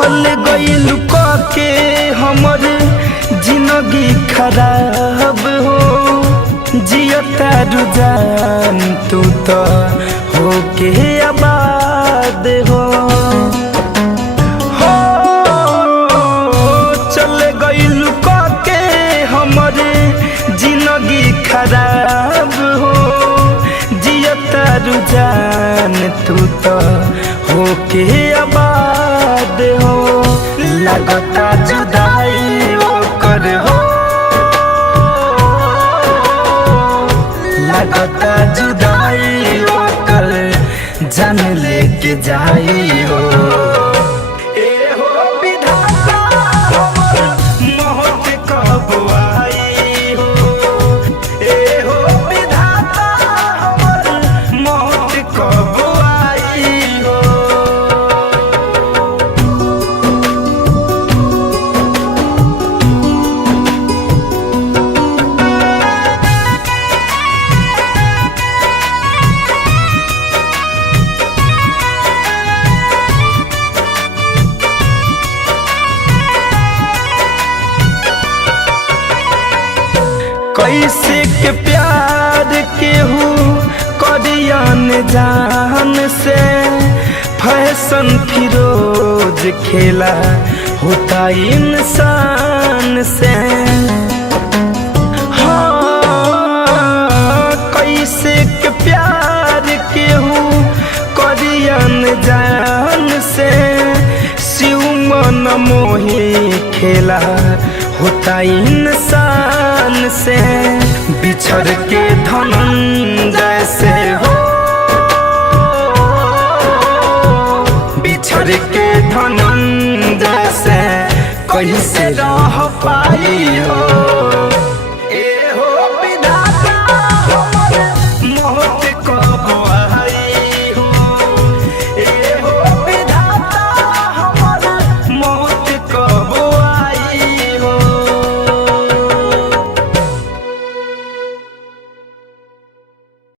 चल गइल के हमर जिंदगी खराब हो जियता रुझान तू तो होके आबाद हो चल गइल के हमर जिंदगी खराब हो जियता रुझान तू तो होके आबाद हो लगता जुदाई ओकर हो लगता जुदाई ओकर जान लेके जाई हो कैसे के प्यार केहू करियन जान से फैशन फिरोज खेला होता इंसान से हाँ कैसे के प्यार केहू करियन जान से शिव मन मोही खेला होता इंसान से बिछड़ के धनंजय से हो बिछड़ के धनंजय से कैसे